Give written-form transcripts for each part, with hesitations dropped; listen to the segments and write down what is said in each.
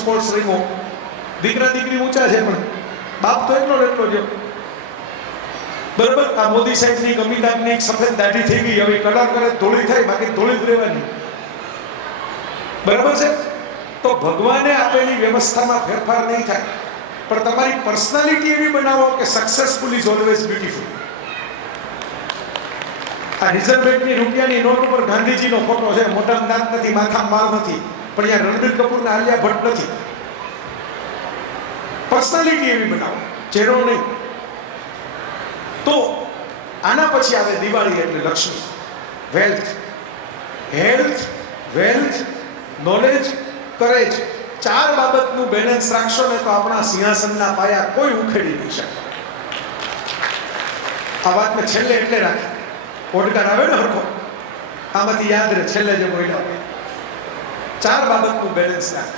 Sports રમ્યો, દીકરા દીકરી ઊંચા છે પણ બાપ તો એટલો રહ્યો. બરાબર, આ મોદી સાહેબની અમિતાભની સફેદ દાઢી થઈ ગઈ, હવે કલર કરે ધોળી થાય, બાકી ધોળી જ રહેવાની. બરાબર છે. તો ભગવાને આપેલી વ્યવસ્થામાં ફેરફાર નહીં થાય, પણ તમારી પર્સનાલિટી એવી બનાવો કે સક્સેસફુલ ઇઝ ઓલવેઝ બ્યુટીફુલ. આ રિઝર્વ બેંકની રૂપિયાની નોટ ઉપર ગાંધીજીનો ફોટો છે, મોઢામાં દાંત નથી, માથામાં માળ નથી, પણ અહીંયા રણબીર કપૂર ને આલિયા ભટ્ટ નથી. પર્સનાલિટી એવી બનાવો, ચહેરો નહીં. તો આના પછી આવે દિવાળી એટલે Lakshmi, wealth, health, wealth, knowledge, courage. 4 બાબતનું બેલેન્સ રાખશો ને તો આપણા સિંહાસનના પાયા કોઈ ઉખેડી નહીં શકે. આ વાત મેં છેલ્લે એટલે રાખી, પોડકાર આવે ને હરખો, આમાંથી યાદ રહે છેલ્લે જે બોલ્યા. 4 બાબતનું બેલેન્સ રાખ.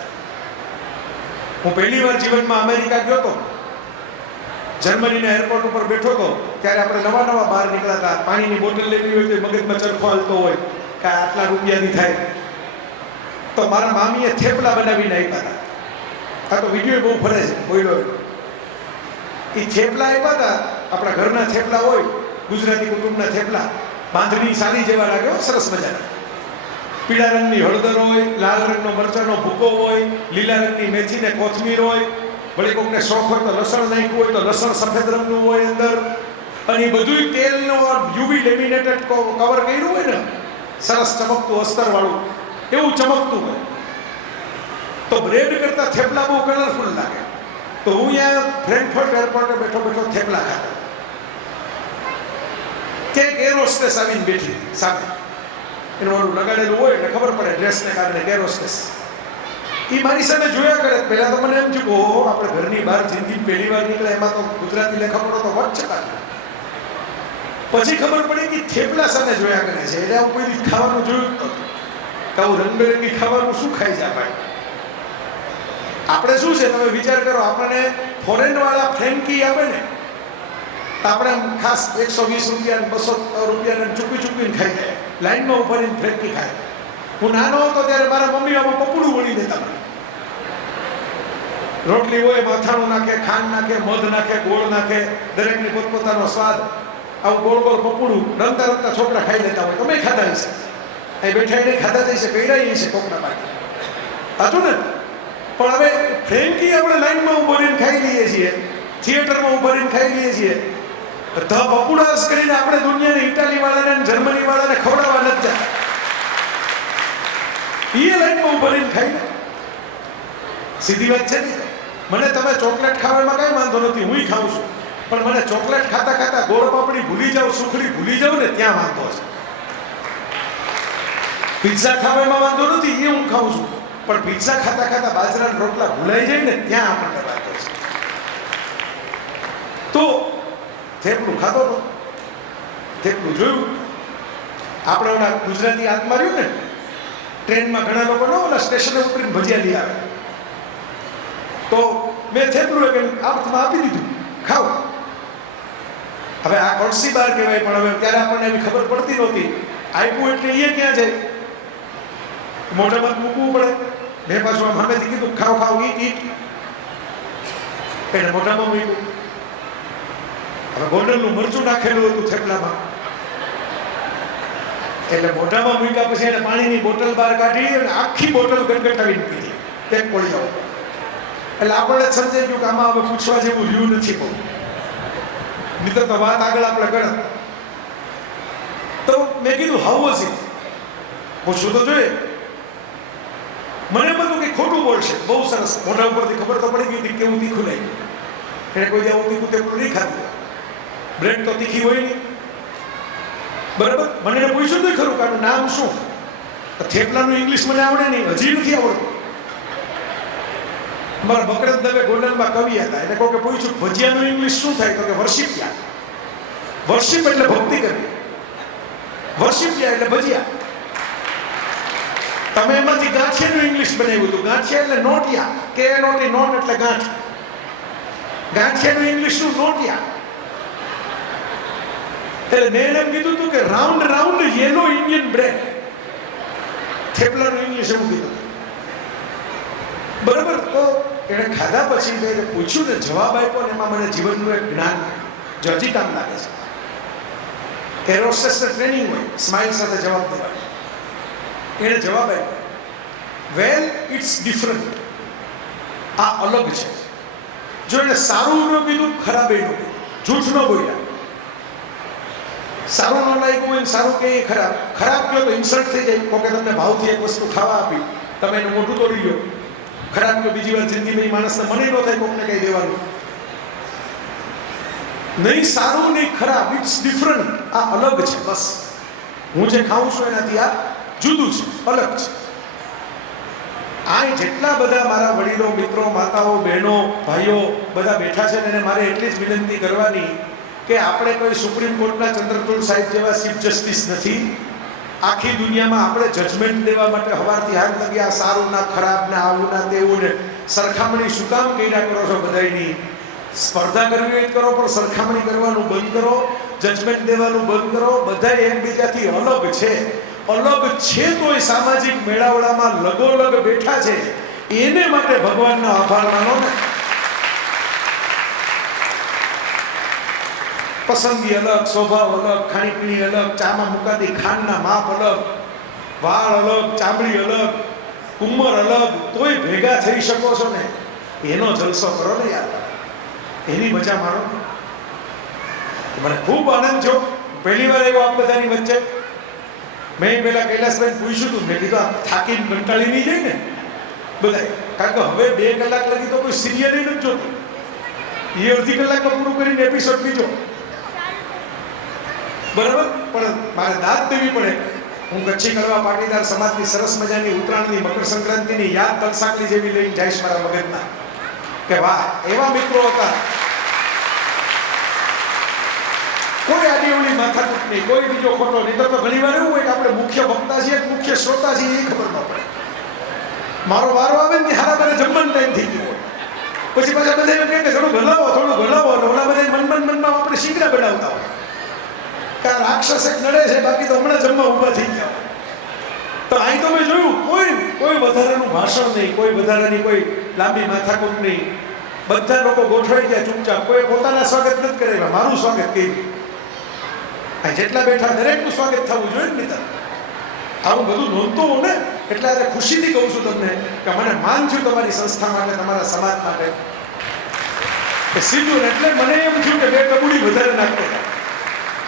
હું પહેલી વાર જીવનમાં અમેરિકા ગયો હતો, જર્મનીના એરપોર્ટ ઉપર બેઠો હતો, ત્યારે આપણે નવા બહાર નીકળ્યા હતા. પાણીની બોટલ લેવી હોય તો મગજમાં ચરખો હાલતો હોય કે આટલા રૂપિયાની થાય. તો મારા મામીએ થેપલા બનાવીને આપ્યા હતા. આ તો વિડીયો બહુ ફરે છે, બોલ્યો એ થેપલા આપ્યા હતા. આપણા ઘરના થેપલા હોય, ગુજરાતી કુટુંબના થેપલા, બાંધણી સારી જેવા લાગે, સરસ મજાના. પીળા રંગની હળદર હોય, લાલ રંગનો મરચાંનો ભૂકો હોય, લીલા રંગની મેથી ને કોથમીર હોય, વળી કોકને શોખ હોય તો લસણ નાખ્યું હોય તો લસણ સફેદ રંગનું હોય અંદર, અને એ બધું તેલનો યુવી લેમિનેટેડ કવર કર્યું હોય ને, સરસ ચમકતું અસ્તરવાળું એવું ચમકતું હોય. તો બ્રેડ કરતા થેપલા બહુ કલરફુલ લાગે. તો હું અહીંયા ફ્રેન્કફર્ટ એરપોર્ટે બેઠો બેઠો થેપલા ખાતો, કે એર હોસ્ટેસ આવીને બેઠી સામે, એનું ઓલું લગાડેલું હોય એટલે ખબર પડે ડ્રેસને કારણે એર હોસ્ટેસ. એ મારી સામે જોયા કરે. પહેલા તો મને એમ થયું કે ઓહો, આપણે ઘરની બહાર જિંદગી પહેલી વાર નીકળે, એમાં તો ગુજરાતી લેખકો તો વટ છતાં. પછી ખબર પડી કે થેપલા સામે જોયા કરે છે, એટલે હું કોઈ ખાવાનું જોયું જ નહોતું કે આવું રંગબેરંગી ખાવાનું શું ખાઈ જાય ભાઈ. આપણે શું છે, તમે વિચાર કરો, આપણને ફોરેન વાળા ફ્રેન્કી આપે ને, આપણે ખાસ 120 રૂપિયા 200 રૂપિયા ચૂકવીને ખાઈ જાય, લાઈનમાં ઉભરીને ફ્રેન્કી ખાય. હું નાનો હતો ત્યારે મારા મમ્મી આમાં પપડું વળી દેતા મને. રોટલી હોય, માથાનું નાખે, ખાંડ નાખે, મધ નાખે, ગોળ નાખે, દરેકની પોતપોતાનો સ્વાદ. આવું ગોળ ગોળ પપડું રમતા રમતા છોકરા ખાઈ લેતા હોય. તમે ખાધા હશે, અહીં બેઠા એને ખાધા જઈશે, કઈરાઈ છે કોકના પાસે, સાચું ને? પણ હવે ફ્રેન્કી આપણે લાઈનમાં ઉભરીને ખાઈ લઈએ છીએ, થિયેટરમાં ઉભરીને ખાઈ લઈએ છીએ. બધા પપુડાસ કરીને આપણે દુનિયાને ઇટાલી વાળાને જર્મની વાળાને ખવડાવવા નથી જાય. એ લાઈનમાં ઉભરીને ખાઈ લે. સીધી વાત છે ને. મને તમે ચોકલેટ ખાવામાં કઈ વાંધો નથી, હું ખાઉં છું, પણ મને ચોકલેટ ખાતા ખાતા ગોળ પાપડી ભૂલી જાવ, સુખડી ભૂલી જાવ ને, ત્યાં વાંધો છે. પિઝા ખાવામાં વાંધો નથી, એ હું ખાઉં છું, પણ પિઝા ખાતા ખાતા બાજરાના રોટલા ભૂલાઈ જાય ને, ત્યાં આપણને વાંધો છે. તો થેપલું ખાતો હતો, થેપલું જોયું. આપણે ઓલા ગુજરાતી હાથમાં રહ્યું ને, ટ્રેનમાં ઘણા લોકો ન ઓલા સ્ટેશને ઉતરીને ભજીયા લઈ આવે. તો મેં થેપલું એક હાથમાં આપી દીધું, ખાવ. હવે આ કળસી બાર કહેવાય, પણ હવે ત્યારે આપણને એવી ખબર પડતી નહોતી. આપ્યું એટલે એ ક્યાં જાય, મોઢામાં મૂકવું પડે. મેં પાછું આમ સામેથી કીધું ખાવ ખાવ, ઈટ. એને મોઢામાં મૂક્યું. હવે ગોંડલનું મરચું નાખેલું હતું થેપલામાં, એટલે મોઢામાં મૂક્યા પછી એને પાણીની બોટલ બહાર કાઢી અને આખી બોટલ ગટગટાવીને પીધી, પેક કોળિયાઓ. એટલે આપણને સમજાઈ ગયું કે આમાં હવે પૂછવા જેવું રહ્યું નથી બહુ, નહીં તો વાત આગળ આપણે કરે. તો મેં કીધું હાઉ વોઝ ઇટ, પૂછવું તો જોઈએ. મને બધું કંઈ ખોટું બોલશે, બહુ સરસ. મોઢા ઉપરથી ખબર તો પડી ગઈ હતી કેવું તીખું નહીં. એને કોઈ આવું તીખું તેવું નહીં ખાધું. બ્રેડ તો તીખી હોય નહીં, બરાબર. મને એને પૂછ્યું નહીં ખરું કે આનું નામ શું. થેપલાનું ઇંગ્લિશ મને આવડે નહીં, હજી નથી આવડતું. મારા બકરત દવે ગોંડલમાં કવિ હતા, એને કોઈ પૂછ્યું ભજીયાનું ઇંગ્લિશ શું થાય, તો કે વર્શિપ્યા. વર્શિપ એટલે ભક્તિ કરવી, વર્શિપ્યા એટલે ભજીયા. તમે એમાંથી ગાંઠિયાનું ઇંગ્લિશ બનાવ્યું હતું. ગાંઠિયા એટલે નોટિયા, કે નોટી, નોટ એટલે ગાંઠ. ગાંઠિયાનું ઇંગ્લિશ શું, નોટિયા. એટલે મેં એમ કીધું હતું કે round round yellow Indian bread. થેપલાનું ઇંગ્લિશ એવું કીધું. બરાબર. તો એણે ખાધા પછી મેં એને પૂછ્યું ને, જવાબ આપ્યો ને, એમાં મને જીવનનું એક જ્ઞાન જે હજી કામ લાગે છે. એરોસ્ટેસને ટ્રેનિંગ હોય સ્માઇલ સાથે જવાબ દેવાનો. એણે જવાબ આપ્યો, વેલ ઇટ્સ ડિફરન્ટ. આ અલગ છે. જો એને સારું ન કીધું, ખરાબ એ ન કીધું, જૂઠ ન બોલ્યા. સારું ન લાગ્યું હોય સારું કે ખરાબ, ખરાબ કહો તો ઇન્સલ્ટ થઈ જાય. કોકે તમને ભાવથી એક વસ્તુ ખાવા આપી, તમે એનું મોઢું તોડી લો. ખરાબ કે બીજી વાર જિંદગીમાં એ માણસને મને ન થાય કોકને કહી દેવાનું. નહીં સારું નહીં ખરાબ, ઇટ્સ ડિફરન્ટ. આ અલગ છે. બસ હું જે ખાઉં છું એનાથી આ જુદું છે, અલગ છે. આ જેટલા બધા મારા વડીલો, મિત્રો, માતાઓ, બહેનો, ભાઈઓ બધા બેઠા છે ને, એને મારે એટલી જ વિનંતી કરવાની કે આપણે કોઈ સુપ્રીમ કોર્ટના ચંદ્રચૂડ સાહેબ જેવા ચીફ જસ્ટિસ નથી. આખી દુનિયામાં આપણે જજમેન્ટ દેવા માટે હવારથી હાથ લગી આ સારું ના ખરાબ ને આવું ના તેવું ને સરખામણી શું કામ કર્યા કરો છો બધાની? સ્પર્ધા કરવી હોય કરો, પણ સરખામણી કરવાનું બંધ કરો, જજમેન્ટ દેવાનું બંધ કરો. બધા એકબીજાથી અલગ છે. અલગ છે તોય સામાજિક મેળાવડામાં લગોલગ બેઠા છે. એને માટે ભગવાનનો આભાર માનો ને. પસંદગી અલગ, સ્વભાવ અલગ, ખાણીપીણી અલગ, ચામાં મુકાતી ખાંડના માપ અલગ, વાળ અલગ, ચામડી અલગ, ઉંમર અલગ, તોય ભેગા થઈ શકો છો ને. એનો જલસો કરો ને યાર, એની મજા માણો. મને ખૂબ આનંદ થયો. પહેલી વાર આવ્યો આપ બધાની વચ્ચે. મેં પેલા કૈલાસભાઈ પૂછ્યું હતું, મેં કીધું આ થાકીને કંટાળી નહીં જાય ને બધા? કારણ કે હવે 2 કલાક લગી તો કોઈ સિરિયલ નથી જોતું. એ અડધી કલાકમાં પૂરું કરીને એપિસોડ બીજો. બરાબર. પણ મારે દાદ દેવી પડે. હું કચ્છી કડવા પાટીદાર સમાજની સરસ મજાની ઉત્તરાયણની, મકર સંક્રાંતિની યાદ તલસાકલી જેવી લઈને જઈશ મારા મગજના કે વાહ, એવા મિત્રો હતા. કોઈ આડીઅવળી માથાકૂટ નહીં, કોઈ બીજો ખોટો નહીં. તો ઘણી વાર એવું હોય કે આપણે મુખ્ય વક્તા છીએ, મુખ્ય શ્રોતા છીએ, એ ખબર ન પડે. મારો વારો આવે ને હારા મને જમવાનો ટાઈમ થઈ ગયો હોય, પછી પાછા બધા એમ કહે કે થોડું ભલાવો, થોડું ભલાવો. ઓલા બધા મનમાં આપણે શીંગડા બનાવતા હોય કે રાક્ષસ એક નડે છે, બાકી તો હમણાં જમવા ઊભા થઈ ગયા. તો અહીં તો મેં જોયું કોઈ વધારાનું ભાષણ નહીં, કોઈ વધારાની કોઈ લાંબી માથાકૂટ નહીં. બધા લોકો ગોઠવાઈ ગયા ચૂપચાપ. કોઈ પોતાના સ્વાગત નથી કરે, મારું સ્વાગત કર્યું. જેટલા બેઠા દરેકનું સ્વાગત થવું જોઈએ ને મિત્ર. આવું બધું નોંધતું હું ને, એટલે આજે ખુશીથી કહું છું તમને કે મને માન થયું તમારી સંસ્થા માટે, તમારા સમાજ માટે. સીધું એટલે મને એમ થયું કે 2 ટબુડી વધારે નાખતો હતા.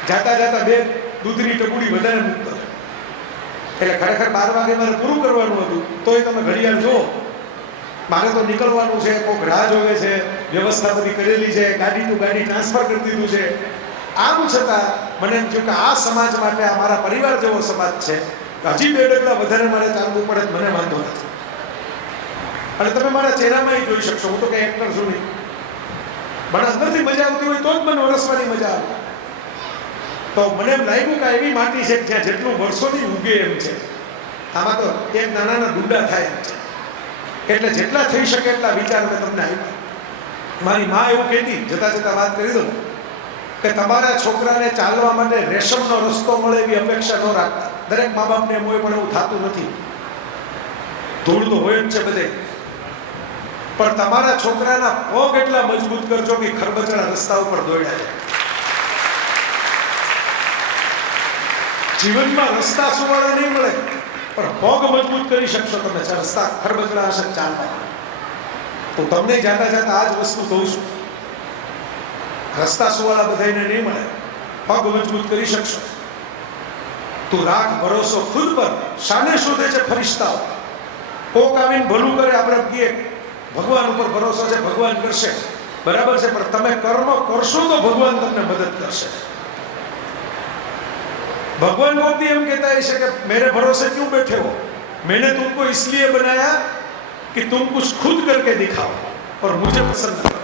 જાતા 2 દૂધની ટબુડી વધારે મૂકતો. એટલે ખરેખર 12 વાગે મારે પૂરું કરવાનું હતું. તોય તમે ઘડિયાળ જુઓ, મારે તો નીકળવાનું છે, કોઈક રાહ જોવે છે, વ્યવસ્થા બધી કરેલી છે, ગાડી ટુ ગાડી ટ્રાન્સફર કરી દીધું છે. આમ છતાં મને એમ થયું કે આ સમાજ માટે, આ મારા પરિવાર જેવો સમાજ છે, હજી 2 ડગલા વધારે મારે ચાલવું પડે, મને વાંધો નથી. અને તમે મારા ચહેરામાં જોઈ શકશો, હું તો કંઈ એક્ટર છું નહીં. મને અંદરથી મજા આવતી હોય તો જ મને વરસવાની મજા આવે. તો મને એમ લાગ્યું કે એવી માટી છે જ્યાં જેટલું વર્ષોથી ઉગે એમ છે. આમાં તો એક નાના ડુંડા થાય એમ છે. એટલે જેટલા થઈ શકે એટલા વિચાર મેં તમને આપ્યા. મારી મા એવું કહેતી, જતા જતા વાત કરી દઉં, કે તમારા છોકરાને ચાલવા માટે રેશમનો રસ્તો મળે એવી અપેક્ષા ન રાખતા. દરેક મા બાપને એમ હોય, પણ એવું થતું નથી. ધૂળ તો હોય જ છે બધે. પણ તમારા છોકરાના પગ એટલા મજબૂત કરજો કે ખરબચડા રસ્તા ઉપર દોડ્યા જાય. જીવનમાં રસ્તા સુવાળા નહીં મળે, પણ પગ મજબૂત કરી શકશો તમે. રસ્તા ખરબચડા હશે ચાલવા. તો તમને જાતા જાતા આ જ વસ્તુ કહું છું. રસ્તા સુવાળા બધાને નહીં મળે, પગ મજબૂત કરી શકશો. તું રાખ ભરોસો ખુદ પર. શાને શોધે છે ફરિશ્તાઓ? કોક આવીને ભલું કરે, આપણે કહીએ ભગવાન ઉપર ભરોસો છે, ભગવાન કરશે, બરાબર છે. પણ તમે કર્મ કરશો તો ભગવાન તમને મદદ કરશે. भगवान मोदी एम कहता है कि मेरे भरोसे क्यों बैठे हो? मैंने तुमको इसलिए बनाया कि तुम कुछ खुद करके दिखाओ और मुझे पसंद करो.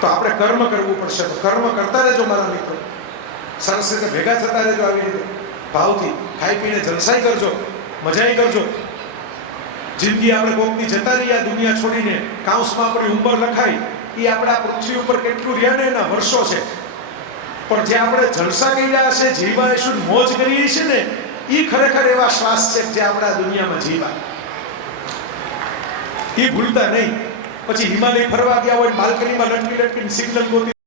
तो આપણે કર્મ કરવું પડશે. તો કર્મ કરતા રહેજો મારા મિત્રો. સરસ રીતે ભેગા થતા રહેજો. આવી રીતે ભાવથી ખાઈ પીને જલસાઈ કરજો, મજાઈ કરજો. જિંદગી આપણે કોકની જતા રહી, આ દુનિયા છોડીને કાઉન્સમાં આપણી ઉંમર લખાઈ, એ આપણા પૃથ્વી ઉપર કેટલું રહ્યા ને એના વર્ષો છે. પણ જે આપણે જલસા કર્યા છે, જીવાઈશું, મોજ કરીએ છીએ ને, એ ખરેખર એવા શ્વાસ છે જે આપણા દુનિયામાં જીવા. એ ભૂલતા નહીં. પછી હિમાલય ફરવા ગયા હોય બાલ્કનીમાં લટકી લટકીને સિગ્નલ ગોતી